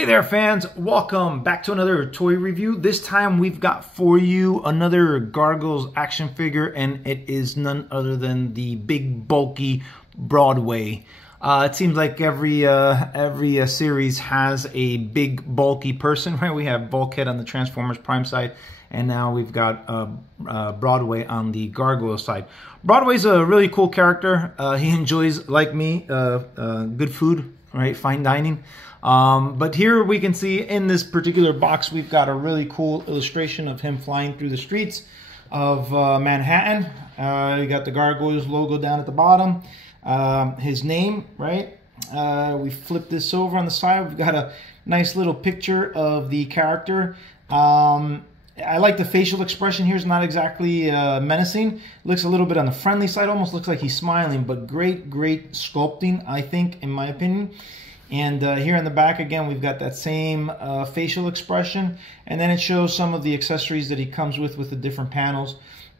Hey there fans, welcome back to another toy review. This time we've got for you another Gargoyles action figure, and it is none other than the big bulky Broadway. It seems like every series has a big bulky person, right? We have Bulkhead on the Transformers Prime side, and now we've got Broadway on the Gargoyle side. Broadway's a really cool character. He enjoys, like me, good food, right? Fine dining. But here we can see in this particular box, we've got a really cool illustration of him flying through the streets of Manhattan. You got the Gargoyles logo down at the bottom. His name, right? We flip this over on the side. We've got a nice little picture of the character. I like the facial expression here. It's not exactly menacing. Looks a little bit on the friendly side. Almost looks like he's smiling, but great sculpting, I think, in my opinion. And here in the back, again, we've got that same facial expression. And then it shows some of the accessories that he comes with the different panels.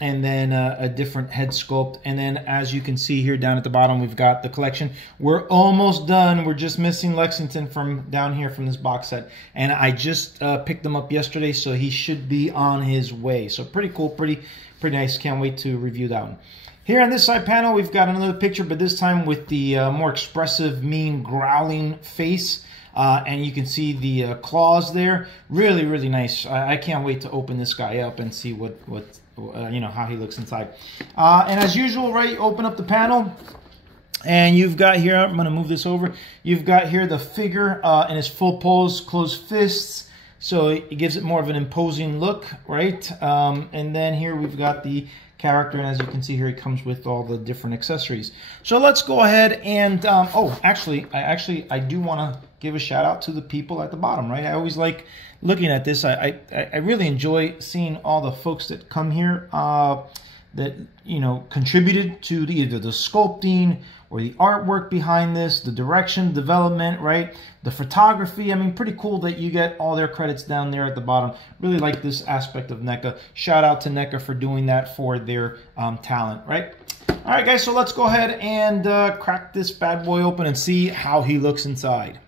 And then a different head sculpt. And then, as you can see here down at the bottom, we've got the collection. We're almost done. We're just missing Lexington from down here from this box set. And I just picked him up yesterday, so he should be on his way. So pretty cool, pretty nice. Can't wait to review that one. Here on this side panel, we've got another picture, but this time with the more expressive, mean, growling face. And you can see the claws there. Really nice. I can't wait to open this guy up and see what you know, how he looks inside. And as usual, right, open up the panel. And you've got here, I'm going to move this over. You've got here the figure in his full pose, closed fists. So it gives it more of an imposing look, right? And then here we've got the character, and as you can see here, he comes with all the different accessories. So let's go ahead and oh, actually I do want to give a shout out to the people at the bottom, right? I always like looking at this. I really enjoy seeing all the folks that come here that, you know, contributed to either the sculpting or the artwork behind this, the direction, development, right? The photography. I mean, pretty cool that you get all their credits down there at the bottom. Really like this aspect of NECA. Shout out to NECA for doing that for their talent, right? All right, guys, so let's go ahead and crack this bad boy open and see how he looks inside.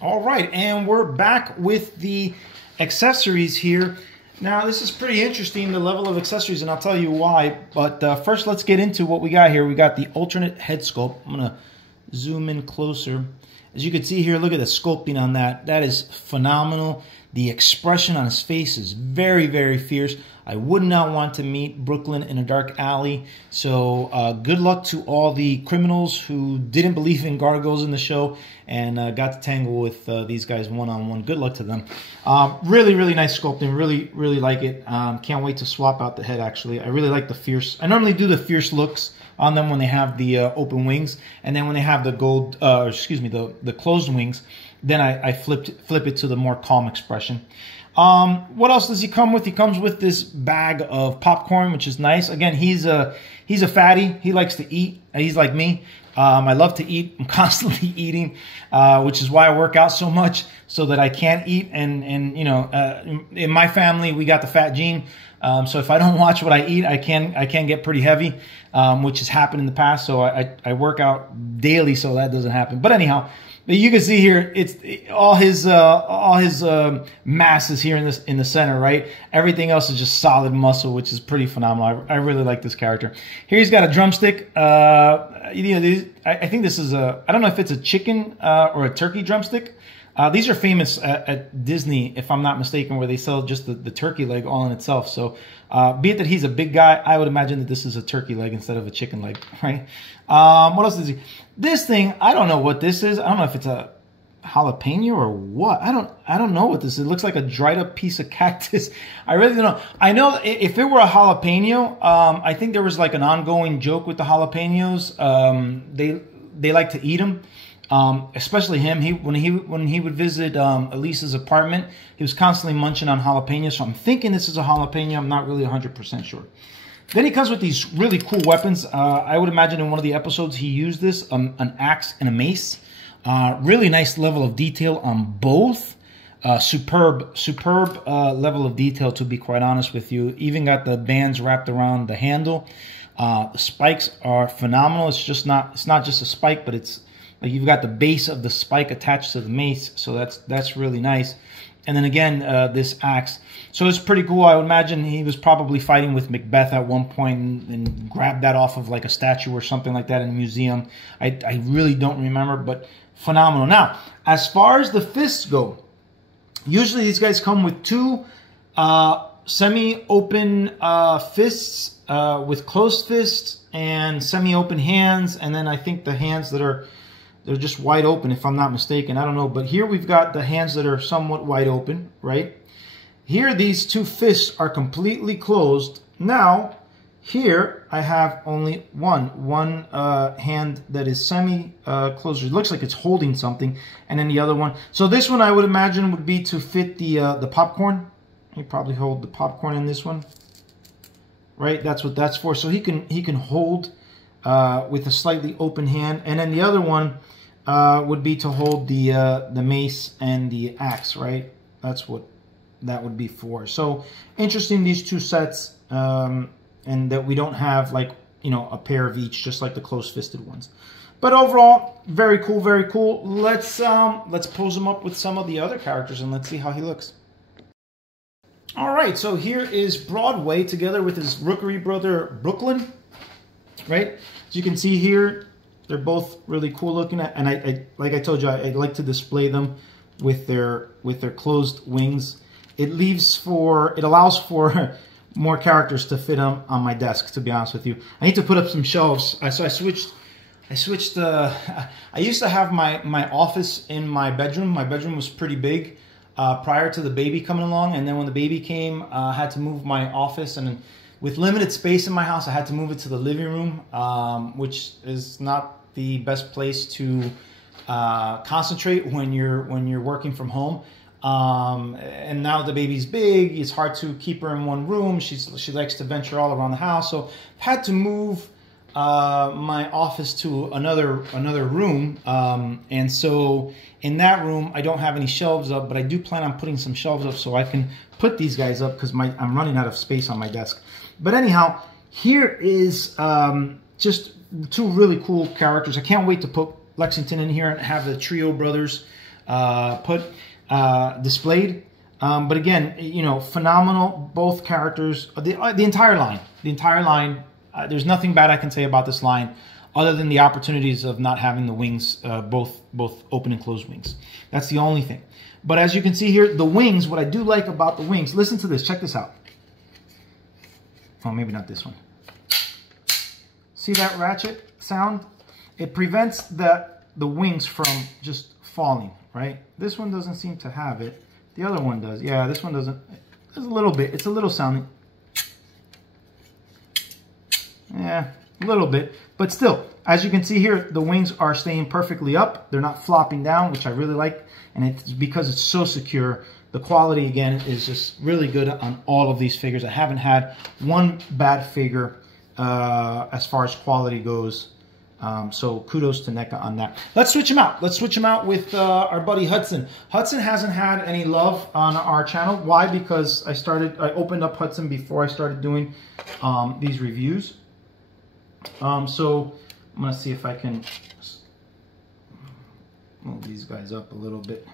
All right, and we're back with the accessories here. Now, this is pretty interesting, the level of accessories, and I'll tell you why. But first, let's get into what we got here. We got the alternate head sculpt. I'm going to zoom in closer. As you can see here, look at the sculpting on that. That is phenomenal. The expression on his face is very fierce. I would not want to meet Brooklyn in a dark alley. So good luck to all the criminals who didn't believe in Gargoyles in the show and got to tangle with these guys one-on-one. Good luck to them. Really nice sculpting. Really like it. Can't wait to swap out the head, actually. I really like the fierce. I normally do the fierce looks on them when they have the open wings, and then when they have the gold, the closed wings, then I flip it to the more calm expression. What else does he come with? He comes with this bag of popcorn, which is nice. Again, he's a fatty. He likes to eat. He's like me. I love to eat. I'm constantly eating, which is why I work out so much, so that I can't eat. And you know, in my family, we got the fat gene. So if I don't watch what I eat, I can get pretty heavy, which has happened in the past. So I work out daily so that doesn't happen. But anyhow, you can see here, it's all his mass is here in the center, right? Everything else is just solid muscle, which is pretty phenomenal. I really like this character. Here he's got a drumstick. You know, I think this is I don't know if it's a chicken or a turkey drumstick. These are famous at Disney, if I'm not mistaken, where they sell just the turkey leg all in itself. So be it that he's a big guy, I would imagine that this is a turkey leg instead of a chicken leg, right? What else is he? This thing, I don't know what this is. I don't know if it's a jalapeno or what. I don't know what this is. It looks like a dried up piece of cactus. I really don't know. I know if it were a jalapeno, I think there was like an ongoing joke with the jalapenos. They like to eat them. Especially him. When he would visit Elise's apartment, he was constantly munching on jalapenos. So I'm thinking this is a jalapeno. I'm not really 100% sure. Then he comes with these really cool weapons. I would imagine in one of the episodes he used this, an axe and a mace. Really nice level of detail on both. Superb level of detail, to be quite honest with you. Even got the bands wrapped around the handle. The spikes are phenomenal. It's not just a spike, but it's Like you've got the base of the spike attached to the mace, so that's really nice. And then again, this axe. So it's pretty cool. I would imagine he was probably fighting with Macbeth at one point and grabbed that off of like a statue or something like that in a museum. I really don't remember, but phenomenal. Now, as far as the fists go, usually these guys come with two semi-open fists with closed fists and semi-open hands, and then I think the hands that are they're just wide open, if I'm not mistaken. I don't know. But here we've got the hands that are somewhat wide open, right? Here, these two fists are completely closed. Now, here I have only one hand that is semi-closed. It looks like it's holding something. And then the other one. So this one I would imagine would be to fit the popcorn. You probably hold the popcorn in this one. Right? That's what that's for. So he can hold with a slightly open hand. And then the other one would be to hold the mace and the axe, right? That's what that would be for. So interesting, these two sets, and that we don't have like, you know, a pair of each, just like the close-fisted ones. But overall, very cool, very cool. Let's pose him up with some of the other characters and let's see how he looks. All right, so here is Broadway together with his rookery brother Brooklyn, right? As you can see here, they're both really cool looking at, and I like I told you, I like to display them with their closed wings. It allows for more characters to fit on my desk, to be honest with you. I need to put up some shelves. So I switched. I used to have my office in my bedroom. My bedroom was pretty big prior to the baby coming along, and then when the baby came, I had to move my office, and with limited space in my house, I had to move it to the living room, which is not the best place to concentrate when you're working from home. And now the baby's big, it's hard to keep her in one room. She likes to venture all around the house, so I've had to move my office to another room. And so in that room, I don't have any shelves up, but I do plan on putting some shelves up so I can put these guys up because I'm running out of space on my desk. But anyhow, here is just two really cool characters. I can't wait to put Lexington in here and have the trio brothers displayed. But again, you know, phenomenal, both characters, the entire line. The entire line, there's nothing bad I can say about this line other than the opportunities of not having the wings, both open and closed wings. That's the only thing. But as you can see here, the wings, what I do like about the wings, listen to this, check this out. Oh, maybe not this one. See that ratchet sound? It prevents the wings from just falling, right? This one doesn't seem to have it. The other one does. Yeah, this one doesn't. There's a little bit. It's a little sounding. Yeah, a little bit. But still, as you can see here, the wings are staying perfectly up. They're not flopping down, which I really like. And it's because it's so secure. The quality, again, is just really good on all of these figures. I haven't had one bad figure as far as quality goes. So kudos to Neca on that. Let's switch him out. Let's switch him out with our buddy Hudson. Hudson hasn't had any love on our channel. Why? Because I opened up Hudson before I started doing these reviews. So I'm going to see if I can move these guys up a little bit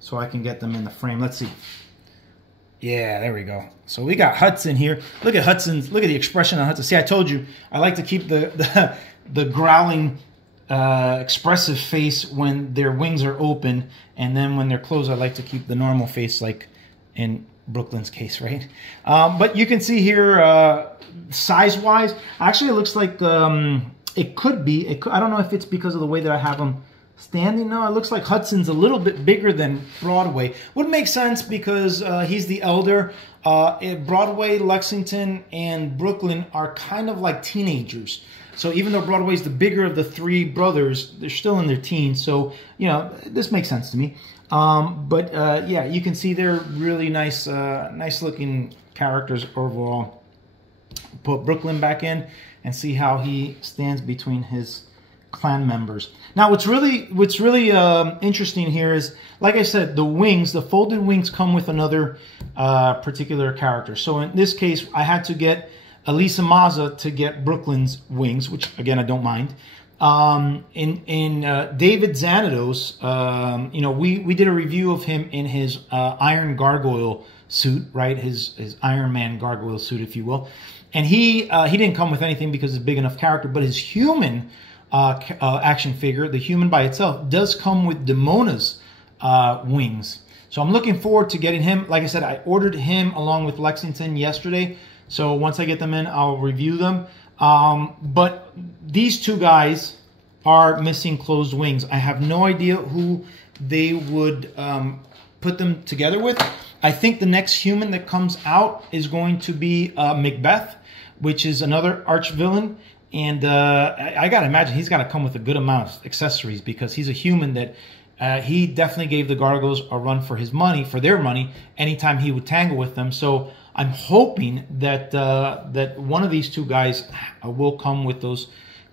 so I can get them in the frame. Let's see. Yeah, there we go. So we got Hudson here. Look at Hudson's. Look at the expression on Hudson. See, I told you I like to keep the growling, expressive face when their wings are open, and then when they're closed, I like to keep the normal face, like in Brooklyn's case, right? But you can see here, size-wise, actually, it looks like it could be. I don't know if it's because of the way that I have them standing. No, it looks like Hudson's a little bit bigger than Broadway. Would make sense because he's the elder. Broadway, Lexington, and Brooklyn are kind of like teenagers. So even though Broadway's the bigger of the three brothers, they're still in their teens. So, you know, this makes sense to me. Yeah, you can see they're really nice, nice looking characters overall. Put Brooklyn back in and see how he stands between his clan members. Now, what's really interesting here is, like I said, the wings, the folded wings come with another particular character. So in this case, I had to get Elisa Maza to get Brooklyn's wings, which again I don't mind. David Xanatos, you know, we did a review of him in his Iron Gargoyle suit, right? His Iron Man gargoyle suit, if you will. And he didn't come with anything because it's a big enough character, but his human action figure, the human by itself, does come with Demona's wings. So I'm looking forward to getting him. Like I said, I ordered him along with Lexington yesterday. So once I get them in, I'll review them. But these two guys are missing closed wings. I have no idea who they would put them together with. I think the next human that comes out is going to be Macbeth, which is another arch villain. And I got to imagine he's got to come with a good amount of accessories because he's a human that he definitely gave the Gargoyles a run for his money, for their money, anytime he would tangle with them. So I'm hoping that that one of these two guys will come with those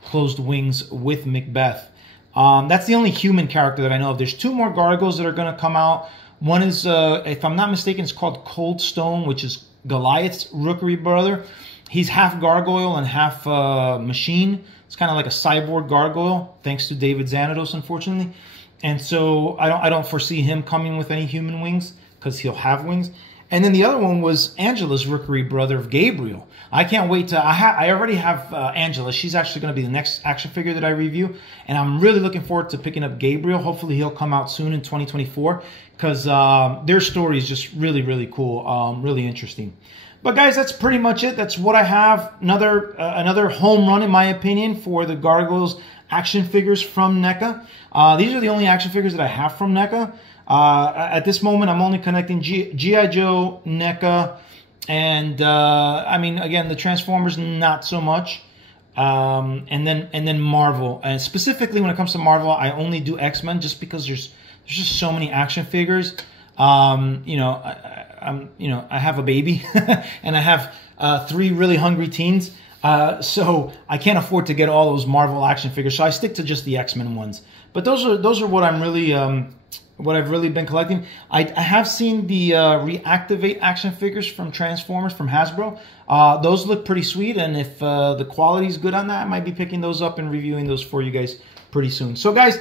closed wings with Macbeth. That's the only human character that I know of. There's two more Gargoyles that are going to come out. One is, if I'm not mistaken, it's called Cold Stone, which is Goliath's rookery brother. He's half gargoyle and half machine. It's kind of like a cyborg gargoyle, thanks to David Xanatos, unfortunately. And so I don't foresee him coming with any human wings because he'll have wings. And then the other one was Angela's rookery brother of Gabriel. I can't wait to... I already have Angela. She's actually going to be the next action figure that I review. And I'm really looking forward to picking up Gabriel. Hopefully he'll come out soon in 2024 because their story is just really, really cool. Really interesting. But guys, that's pretty much it. That's what I have. Another home run, in my opinion, for the Gargoyles action figures from NECA. These are the only action figures that I have from NECA. At this moment, I'm only connecting G.I. Joe, NECA, and I mean, again, the Transformers, not so much. And then Marvel. And specifically when it comes to Marvel, I only do X-Men just because there's just so many action figures. You know, I have a baby and I have 3 really hungry teens. So I can't afford to get all those Marvel action figures. So I stick to just the X-Men ones. But those are what I'm really what I've really been collecting. I have seen the Reactivate action figures from Transformers from Hasbro. Those look pretty sweet, and if the quality is good on that, I might be picking those up and reviewing those for you guys pretty soon. So guys,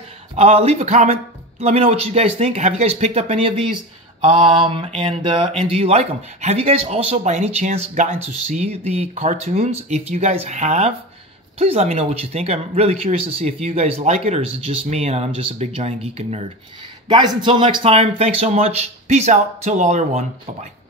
leave a comment. Let me know what you guys think. Have you guys picked up any of these? And do you like them? Have you guys also, by any chance, gotten to see the cartoons? If you guys have, please let me know what you think. I'm really curious to see if you guys like it, or is it just me and I'm just a big giant geek and nerd. Guys, until next time, thanks so much. Peace out. Till all are one. Bye-bye.